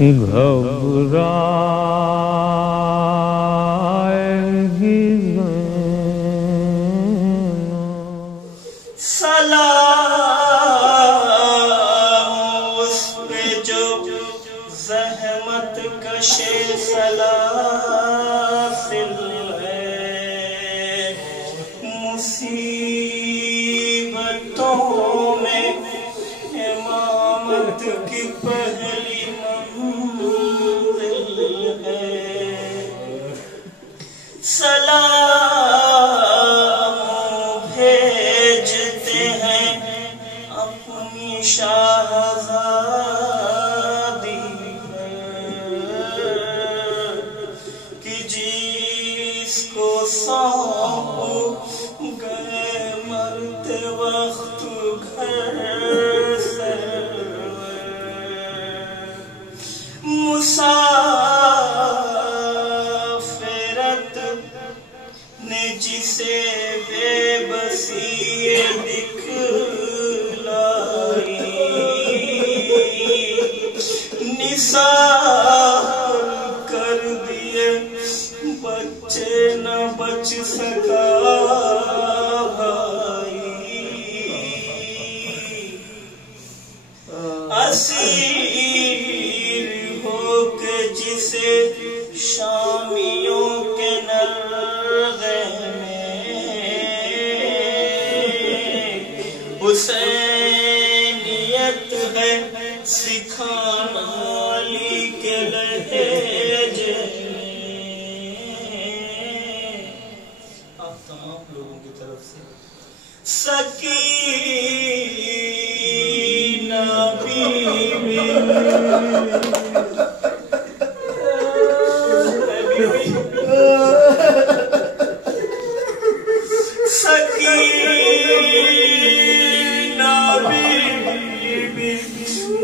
گھبرائیں گی سلام اس پہ جو زحمت کش سلاسل ہے، مصیبتوں میں امامت کی پہلی منزل ہے۔ سلام بھیجتے ہیں اپنی شہزادی کہ جس کو سونپ گئے مرتے وقت گھر سے، مسافرت نے جسے بے بسی دکھلائی، نثار کر دیے بچے نہ بچ سکا بھائی، اسیر ہو کے جسے شامیوں کے نرغے میں حسینیت ہے سکھانا علی کے لہجے میں۔ آپ تمام لوگوں کی طرف سے سکینہ بی بی سکینہ بی بی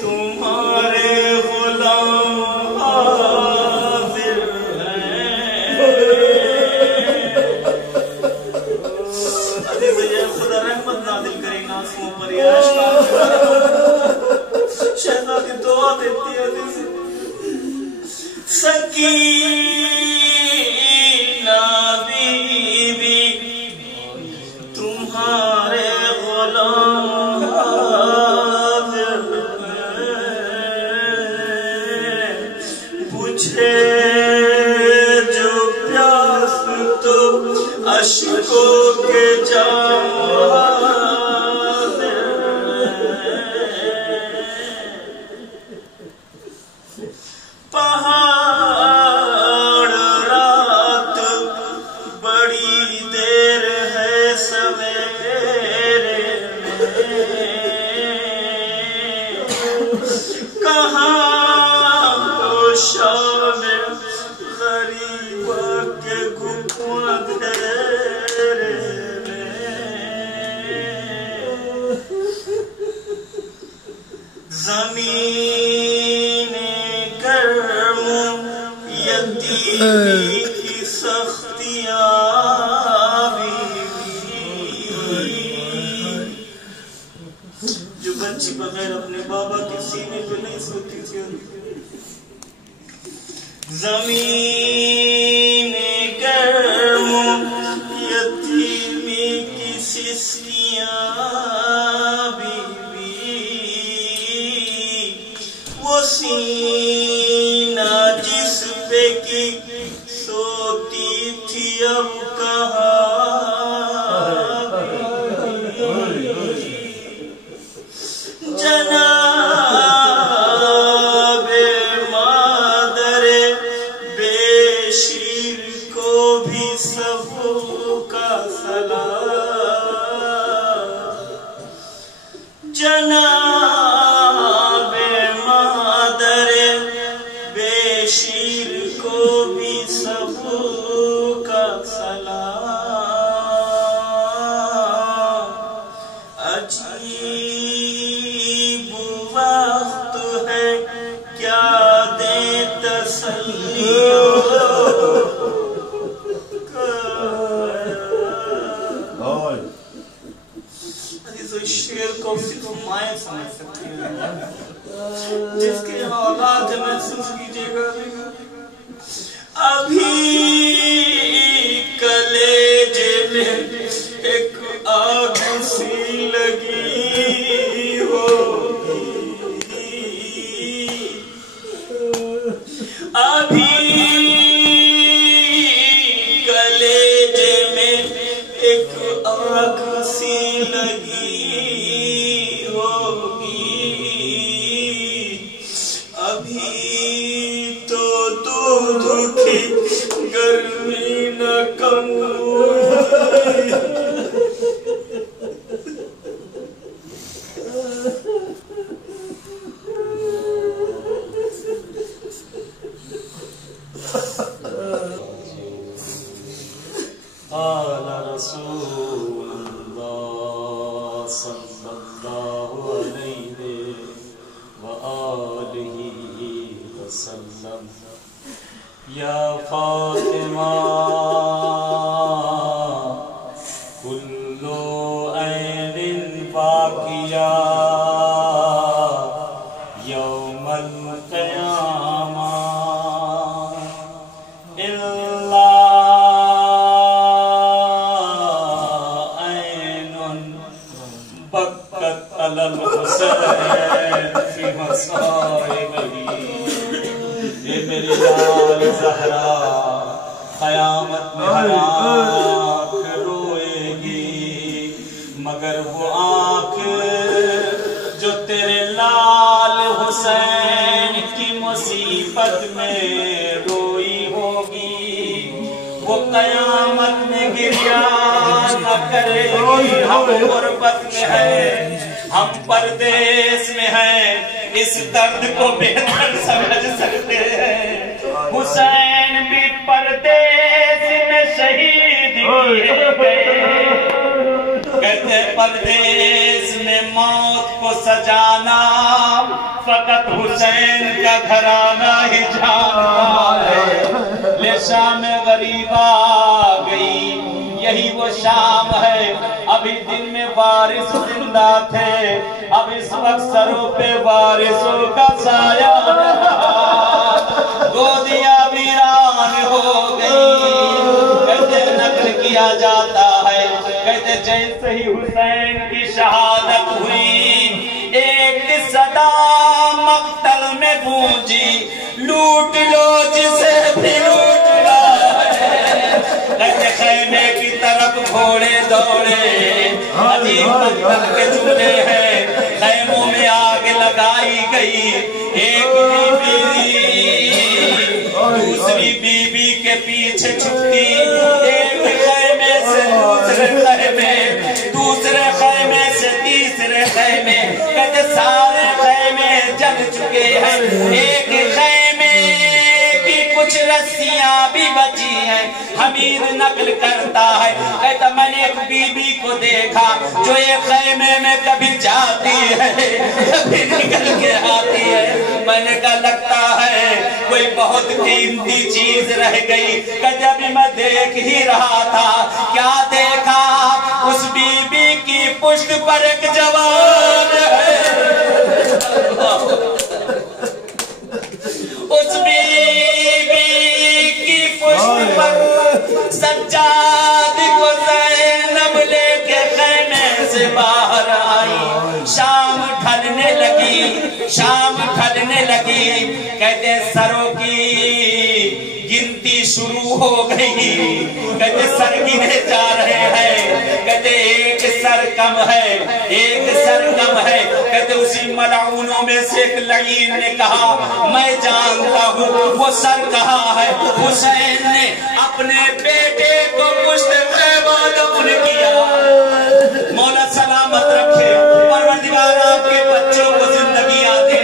تمہارے غلام حاضر ہیں۔ عزیز خدا رحمت نازل کرے ناسوں پر، یا شہزادی دعا دیتی ہے عزیز۔ سکینہ بی بی تمہارے غلام حاضر ہیں، بجھے جو پیاس تو اشکوں کے جام حاضر ہیں، پہاڑ رات بڑی دیر ہے سویرے میں، کہاں شام غریباں کے گھپ اندھیرے میں، زمین گرم یتیمی کی سختیاں بھی، جو بچی بغیر اپنے بابا کے سینے پہ نہیں سوتی تھی، زمین گرم یتیمی کی سسکیاں بھی، وہ سینہ جس پہ کی سوتی تھی اب کہاں جناب مادر بے شیر کو بھی سب کا سلام، جناب مادر بے شیر کو بھی سب کا سلام، عجیب وقت ہے کیا دے تسلی عزیز، اس شعر کو صرف مائیں سمجھ سکتی ہیں، جس کے حالات محسوس کیجئے گا۔ ابھی کلیجے میں ایک آگ سی لگی ہوگی، ابھی کلیجے میں ایک آگ سی لگی ہوگی، ابھی تو دودھ کی گرمی نہ کم ہوئی۔ قال رسول اللہ صلی اللہ علیہ وآلہ وسلم، یا فاطمہ کل عین باقیہ یوم القیامہ الا عین بکت علی الحسین فی مصائبہ۔ یہ میری لال زہرا قیامت میں ہر آنکھ روئے گی، مگر وہ آنکھ جو تیرے لال حسین کی مصیبت میں روئی ہوگی، وہ قیامت میں گریہ نہ کرے گی۔ ہم غربت میں ہیں، ہم پردیس میں ہیں، اس درد کو بہتر سمجھ سکتے ہیں۔ حسین بھی پردیس میں شہید کیے گئے، کہتے پردیس میں موت کو سجانا فقط حسین کا گھرانہ ہی جانتا ہے۔ لے شام غریباں آ گئی، یہی وہ شام ہے۔ ابھی دن میں وارث زندہ تھے، اب اس وقت سروں پہ وارثوں کا سایہ گودیاں ویران ہو گئی۔ کہتے نقل کیا جاتا ہے، کہتے جیسے ہی حسین کی شہادت ہوئی، ایک صدا مقتل میں گونجی، لوٹ لو جسے بھی لوٹنا ہے۔ کہتے خیمے کی طرف گھوڑے دوڑے، عجیب مقتل کے جملے ہیں۔ خیموں میں آگ لگائی گئی، ایک دوسری بی بی کے پیچھے چھپتی، ایک خیمے سے دوسرے خیمے، دوسرے خیمے سے تیسرے خیمے، کہتے سارے خیمے جل چکے ہیں، ایک خیمے کی کچھ رسیاں بھی بچی ہیں۔ حمید نقل کرتا ہے، کہتا میں نے ایک بی بی کو دیکھا جو ایک خیمے میں کبھی جاتی ہے کبھی نکل کے آتی ہے۔ میں نے کہا لگتا ہے کوئی بہت قیمتی چیز رہ گئی، کہ جب میں دیکھ ہی رہا تھا۔ کیا دیکھا؟ اس بی بی کی پشت پر ایک جوان ہے، اس بی بی کی پشت پر سجاد کو زینب لے کے خیمے سے باہر آئی۔ شام ڈھلنے لگی، شام ڈھلنے لگی، کہتے سروں کی گنتی شروع ہو گئی، کہتے سر گنے جا رہے ہیں، کہتے ایک سر کم ہے، ایک سر کم ہے۔ کہتے اسی ملعونوں میں سے ایک لعین نے کہا میں جانتا ہوں وہ سر کہاں ہے۔ حسین نے اپنے بیٹے کو پشت خیمہ دفن کیا۔ مولا سلامت رکھے، پروردگار آپ کے بچوں کو زندگیاں دے،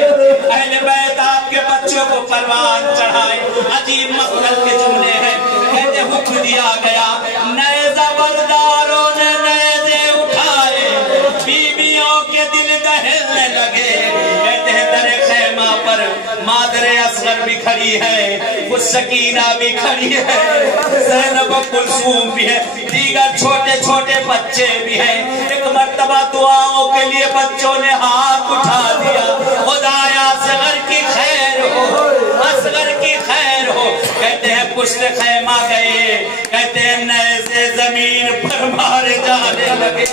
اہل بیت آپ کے بچوں کو پروان چڑھائے۔ عجیب مقتل کے جملے ہیں، کہتے حکم دیا گیا، نئے زبرداروں نے نیزے اٹھائے، بیویوں کے دل دہلنے لگے، کہتے ہیں در خیمہ خیمہ پر مادر اصغر بھی کھڑی ہے، وہ سکینہ بھی کھڑی ہے، زینب و کلثوم بھی ہے، دیگر چھوٹے چھوٹے بچے بھی ہیں۔ ایک مرتبہ دعاؤں کے لیے بچوں نے ہاتھ اٹھا دیا، خدایا اصغر کی خیر ہو، اصغر کی خیر ہو۔ کہتے ہیں پشت خیمہ گئے، کہتے ہیں نیزے زمین پر مارے جانے لگے،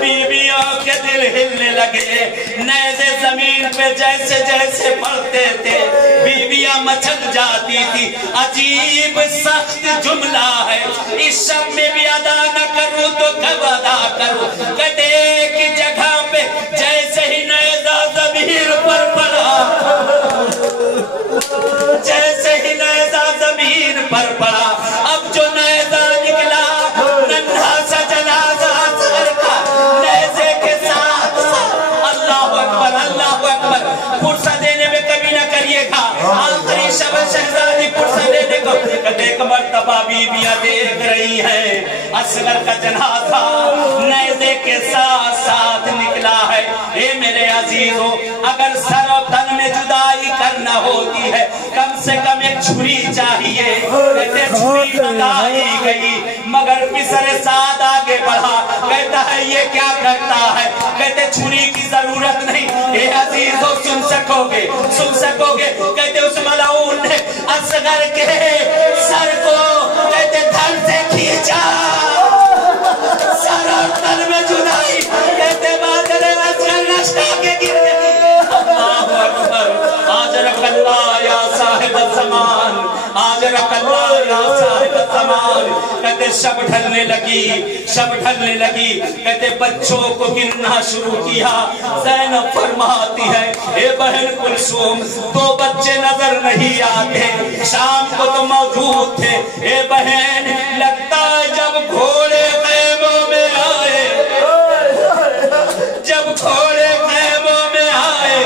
بیویوں کے دل ہلنے لگے، نیزے زمین پہ جیسے جیسے پڑتے تھے بیویاں مچل جاتی تھی۔ عجیب سخت جملہ ہے، اس شب میں بھی ادا نہ کروں تو کب ادا کروں۔ کہتے ایک جگہ پہ جیسے ہی نیزہ زمین پر پڑا، جیسے ہی نیزہ زمین پر پڑا، اب جو نیزہ نکلا ننھا سا جنازہ اصغر کا نیزے کے ساتھ۔ اللہ اکبر، اللہ اکبر۔ فرصت دینے میں کبھی نہ کریے گا، آخری شب شہزادی فرصت دینے کو۔ ایک مرتبہ بیویاں دیکھ رہی ہیں اصغر کا جنازہ نیزے کے ساتھ ساتھ نکلا ہے۔ اے میرے عزیزوں، اگر سر و تن میں جدائی کرنا ہوتی ہے کم سے کم ایک چھری چاہیے۔ کہتے چھری بندائی گئی مگر پسر سعد آگے بڑھا، کہتا ہے یہ کیا کرتا ہے؟ کہتے چھری کی ضرورت نہیں۔ اے عزیزوں سن سکو گے، سن سکو گے۔ کہتے اس ملعون نے اصغر کے سر کو کہتے دھڑ سے کھینچا، سر اور تن میں جدائی، کہتے مادر اصغر نشا کے گر گئی۔ اللہ اکبر، آجرک اللہ یا صاحب الزمان، آجرک اللہ یا صاحب الزمان۔ کہتے شب ڈھلنے لگی، شب ڈھلنے لگی، کہتے بچوں کو گننا شروع کیا۔ زینب فرماتی ہے اے بہن کلثوم، دو بچے نظر نہیں آتے، شام کو تو موجود تھے۔ اے بہن لگتا ہے جب گھوڑے خیموں میں آئے، جب گھوڑے خیموں میں آئے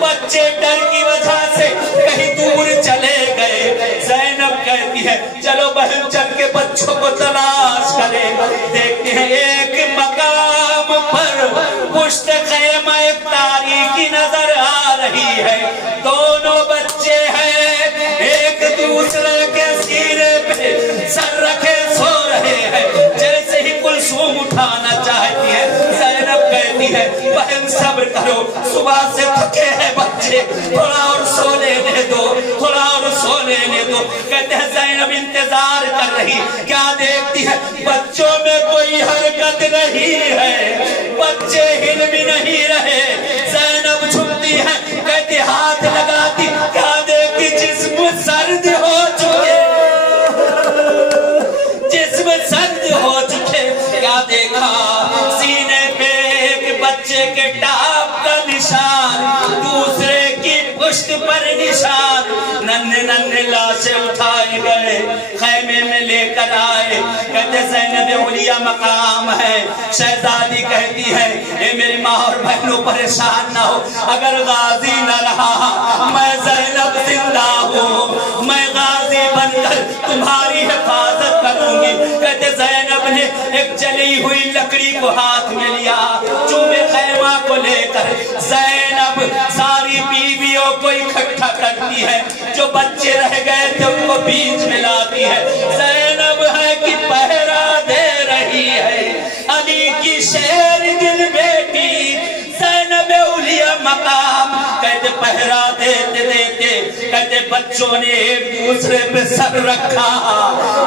بچے ڈر کی وجہ سے کہیں دور چلے گئے۔ زینب کہتی ہے چلو بہن چل کے بچوں کو تلاش کرے۔ دیکھتے ہیں ایک مقام پر پشت خیمہ ایک تاریکی نظر آ رہی ہے، دونوں بچے ہیں ایک دوسرے کے سینے پہ سر رکھے سو رہے ہیں۔ جیسے ہی کلثوم اٹھانا چاہتی ہے زینب کہتی ہے بہن صبر کرو، صبح سے تھکے ہیں بچے، تھوڑا اور سو لینے دو، تھوڑا اور سو لینے دو۔ کہتے ہیں زینب انتظار کر رہی، کیا دیکھتی ہے بچوں میں کوئی حرکت نہیں ہے، بچے ہل بھی نہیں رہے۔ زینب جھکتی ہے، کہتی ہاتھ لگاتی، کیا دیکھتی جسم سرد ہو چکے، جسم سرد ہو چکے۔ کیا دیکھا سینے پہ ایک بچے کے ٹاپ کا نشان، دوسرے کی پشت پر نشان۔ ننھے ننھے لاشیں اٹھائے گئے، خیمے میں لے کر آئے۔ کہتے زینب اولیاء مقام ہے، شہزادی کہتی ہے اے میری ماں اور بہنوں پریشان نہ ہو، اگر غازی نہ رہا میں زینب زندہ ہوں، میں غازی بن کر تمہاری حفاظت کروں گی۔ کہتے زینب نے ایک جلی ہوئی لکڑی کو ہاتھ میں لیا، چوبے خیمہ کو لے کر زینب ساری بیویوں کو اکٹھا کرتی ہے، جو بچے رہ گئے تھے ان کو بیچ میں لاتی ہے۔ زینب ہے کہ پہرا دے رہی ہے علی کی شیر دل بیٹی زینب اولیاء مقام۔ کہتے پہرا دیتے دیتے کہتے بچوں نے ایک دوسرے پہ سر رکھا،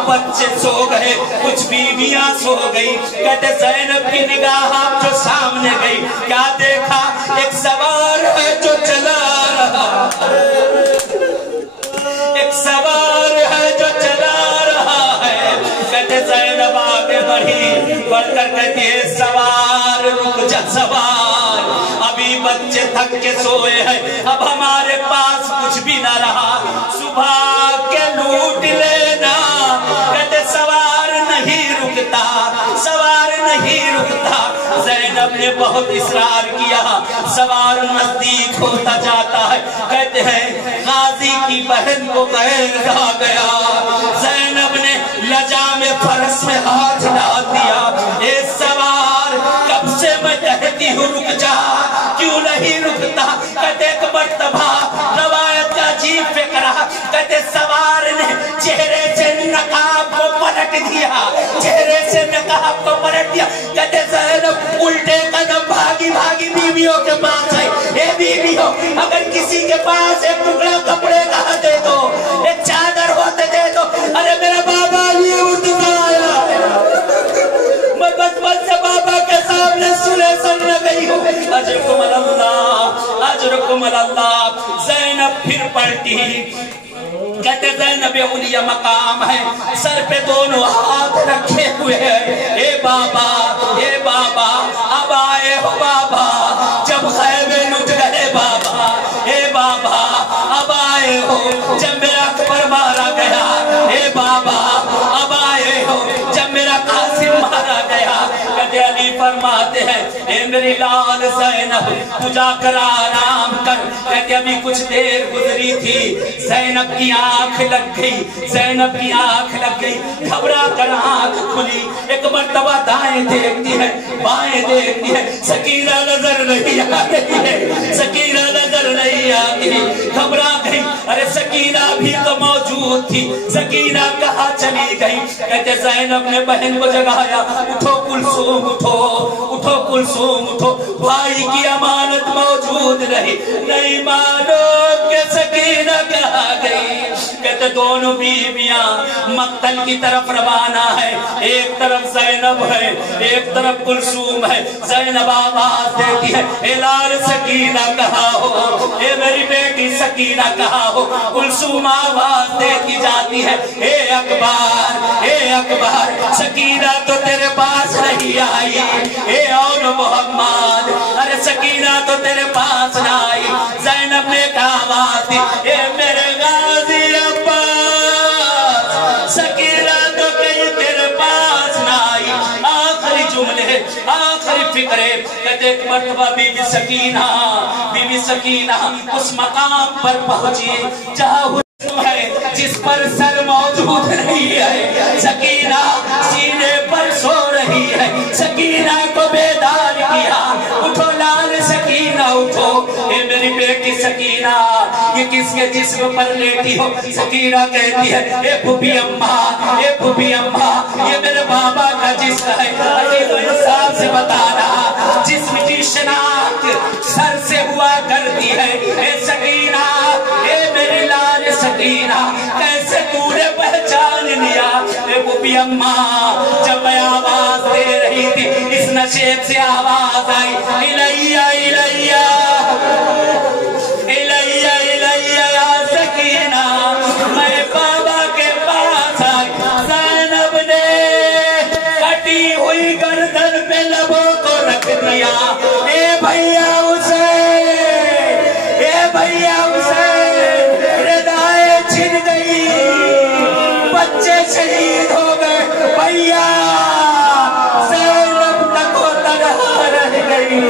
بچے سو گئے، کچھ بیویاں سو گئی۔ کہتے زینب کی نگاہ جو سامنے گئی، کیا دیکھا ایک سوار ہے جو چلا رہا، ایک سوار ہے جو چلا رہا ہے۔ کہتے زینب آگے بڑھی، بڑھ کر کہتی ہے سوار رک جا سوار، ابھی بچے تھک کے سوئے ہیں، اب ہمارے پاس کچھ بھی نہ رہا، صبح کے لوٹ لینا۔ کہتے سوار نہیں رکتا، سوار نہیں رکتا۔ زینب نے بہت اصرار کیا، سوار نزدیک ہوتا جاتا ہے۔ کہتے ہیں غازی کی بہن کو غیر آ گیا، زینب نے لجام فرس میں ہاتھ ڈال دیا۔ اے سوار کب سے میں کہتی ہوں رک جا، کیوں نہیں رکتا؟ کہتے ایک مرتبہ دیا، چہرے سے نقاب کو پلٹ دیا. کہتے زینب الٹے قدم بھاگی بھاگی بیویوں کے پاس آئی. اے بیویوں، اگر کسی کے پاس ایک ٹکڑا کپڑے کا دے دو، ایک چادر ہوتے دے دو. ارے میرا بابا یہ اٹھنا آیا ہے، میں بچپن سے بابا کے سامنے سنے سن گئی ہوں. اجرکم اللہ، اجرکم اللہ. زینب پھر پلٹی. کہتے زینب اولیاء مقام ہے، سر پہ دونوں ہاتھ رکھے ہوئے ہیں. اے بابا، اے بابا، اب آئے ہو بابا، جب خیمے لٹ گئے بابا. اے بابا، اب آئے ہو جب میرا اکبر مارا گیا. اے بابا، اب آئے ہو جب میرا قاسم مارا گیا. کہتے علی فرماتے ہیں اے میری لال زینب تو جا کر آرام کر. کہتے ابھی کچھ دیر گزری تھی، زینب کی آنکھ لگ گئی، زینب کی آنکھ لگ گئی. گھبرا کر آنکھ کھلی، ایک مرتبہ دائیں دیکھتی ہے، بائیں دیکھتی ہے، سکینہ نظر نہیں آتی ہے، سکینہ نظر نہیں آتی. گھبرا گئی. ارے سکینہ بھی تو موجود تھی، سکینہ کہاں چلی گئی؟ کہتے زینب نے بہن کو جگایا. اٹھو کلثوم، اٹھو اٹھو کلثوم، اٹھو. بھائی کی امانت موجود رہی. نہیں مانو کہ سکینہ کہاں گئی. کہتے دونوں بیویاں مقتل کی طرف روانہ ہے. ایک طرف زینب ہے، ایک طرف کلثوم ہے. زینب آواز دیتی ہے اے لال سکینہ کہاں ہو، اے میری بیٹی سکینہ کہاں ہو. کلثوم آواز دیتی جاتی ہے اے اکبر، اے اکبر، سکینہ تو تیرے پاس نہیں آئی. اے اور محمد، ارے سکینہ تو تیرے پاس نہ آئی. زینب نے ایک آواز دی اے میرے غازی عباس، سکینہ تو کہیں تیرے پاس نہ آئی. آخری جملے، آخری فکرے. کہتے ایک مرتبہ بی بی سکینہ اس مقام پر پہنچی جہاں ہے جس پر سر موجود نہیں ہے. سکینہ سینے پر سو رہی ہے. سکینہ کو بیدار کیا. اٹھو لال سکینہ اٹھو. اے میری بیٹی سکینہ، یہ کس کے جسم پر لیٹی ہو؟ سکینہ کہتی ہے اے پھوپھی اماں، اے پھوپھی اماں، یہ میرے بابا کا جسم ہے. عزیز و انصاف سے بتانا، جسم کی شناخت سر سے ہوا کرتی ہے. اے سکینہ، اے میری لال سکینہ، کیسے تو نے پہچان لیا؟ اے پھوپھی اماں، جب میں آواز دے رہی تھی اس نشیب سے آواز آئی الیہ الیہ الیہ الیہ یا سکینہ. میں بابا کے پاس آئی. زینب نے کٹی ہوئی گردن پہ لبوں کو رکھ دیا. اے بھیا حسین، اے بھیا حسین، ردائیں چھن گئی، بچے شہید ہو گئے. بھیا زینب تک وہ تنہا رہ گئی.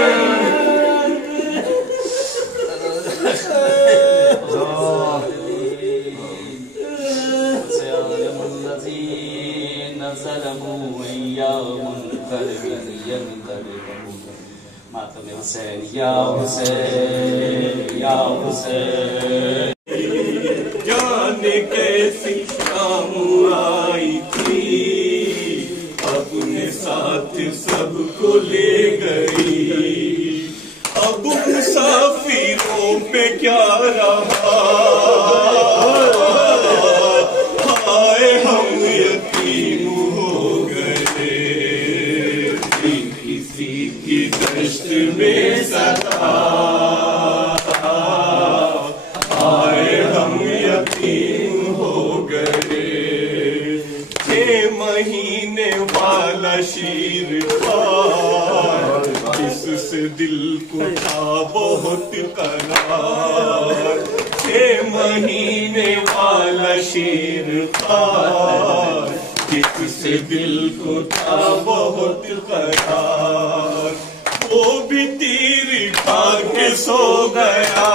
ماتم حسین یا حسین یا حسین. جانے کیسی شام آئی تھی، اپنے ساتھ سب کو لے گئی. اب مسافروں پہ کیا رہا، ہائے ہم یتیم ہو گئے. کسی کی دشت میں ستا، ہائے ہم یتیم ہو گئے. 6 مہینے والا شیر تھا، جس سے دل کو تھا بہت قرار. 6 مہینے والا شیر تھا، جس سے دل کو تھا بہت قرار. وہ بھی تیر کھا کے سو گیا.